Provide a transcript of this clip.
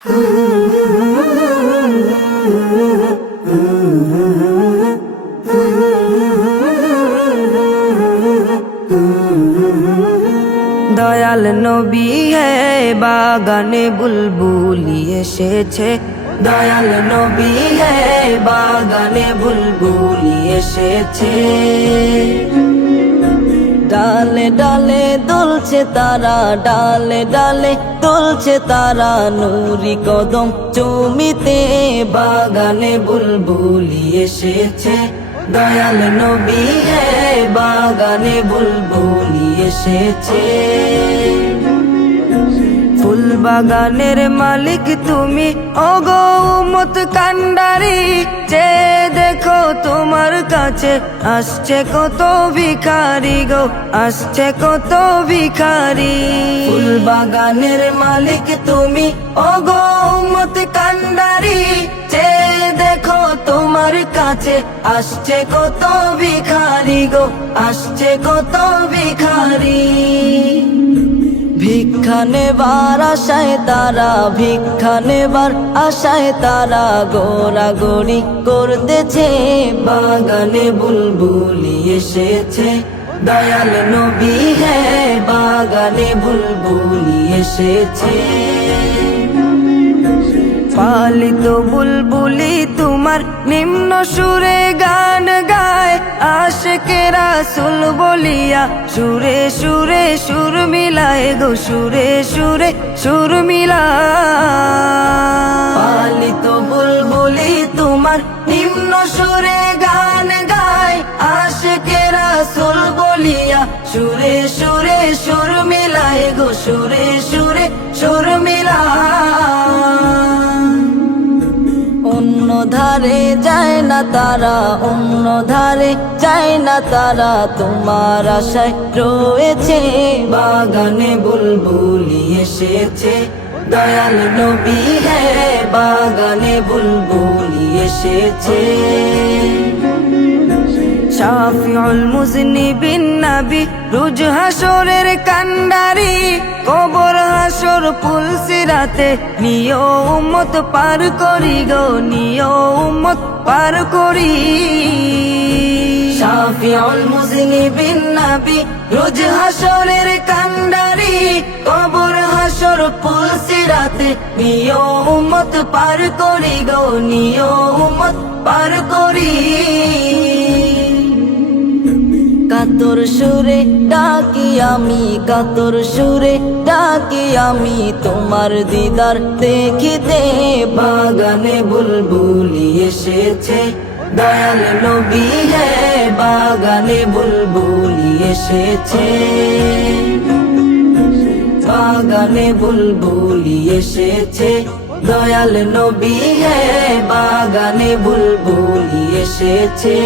দয়াল নবী হে বাগানে বুলবুলি এসেছে। দয়াল নবী হে বাগানে বুলবুলি এসেছে। ডালে ডালে দুলছে তারা, ডালে ডালে দুলছে তারা, নুরি কদম চুমিতে বাগানে বুলবুলি এসেছে। দয়াল নবী হে বাগানে বুলবুলি এসেছে। ফুল বাগানের মালিক তুমি, ওগো উম্মত কান্ডারি, যে দেখো তোমার কাছে আসছে কত ভিখারি গো, আসছে কত ভিখারি। ফুল বাগানের মালিক তুমি, ওগো উম্মত কান্ডারি, যে দেখো তোমার কাছে আসছে কত ভিখারি গো, আসছে কত ভিখারি। ভিক্ষা নেবার আশায় তারা, ভিক্ষা নেবার আশায় তারা গোরাগরি করতেছে। বাগানে বুলবুলি এসেছে। দয়াল নবী হে বাগানে বুলবুলি এসেছে। পালিত বুলবুলি তোমার নিম্ন সুরে গান গায়, আশিকে রাসূল বলিয়া সুরে সুরে সুর মিলায় গো, সুরে সুরে সুর মিলায়। পালিত বুলবুলি তোমার নিম্ন সুরে গান গায়, আশিকে রাসূল বলিয়া সুরে সুরে সুর মিলায় গো, সুরে সুরে সুর মিলায়। অন্য ধারে যায় না তারা, অন্য ধারে যায় না তারা, তোমার আশায় রয়েছে। বাগানে বুলবুলি এসেছে। দয়াল নবী হে বাগানে বুলবুলি এসেছে। শাফিউল মুজনিবিন নবী, রোজ হাসরের কান্ডারি, কবর হাসর পুল সিরাতে নিও উম্মত পার করি গো, নিও উম্মত পার করি। শাফিউল মুজনিবিন নবী, রোজ হাসরের কান্ডারি, কবর হাসর পুল সিরাতে নিও উম্মত পার করি গো, নিও উম্মত পার করি। কাতর সুরে ডাকি আমি, কাতর সুরে ডাকি আমি, তোমার দিদার দেখিতে বাগানে বুলবুলি এসেছে। দয়াল নবী হে বাগানে বুলবুলি এসেছে। বাগানে বুলবুলি এসেছে। দয়াল নবী হে বাগানে বুলবুলি এসেছে।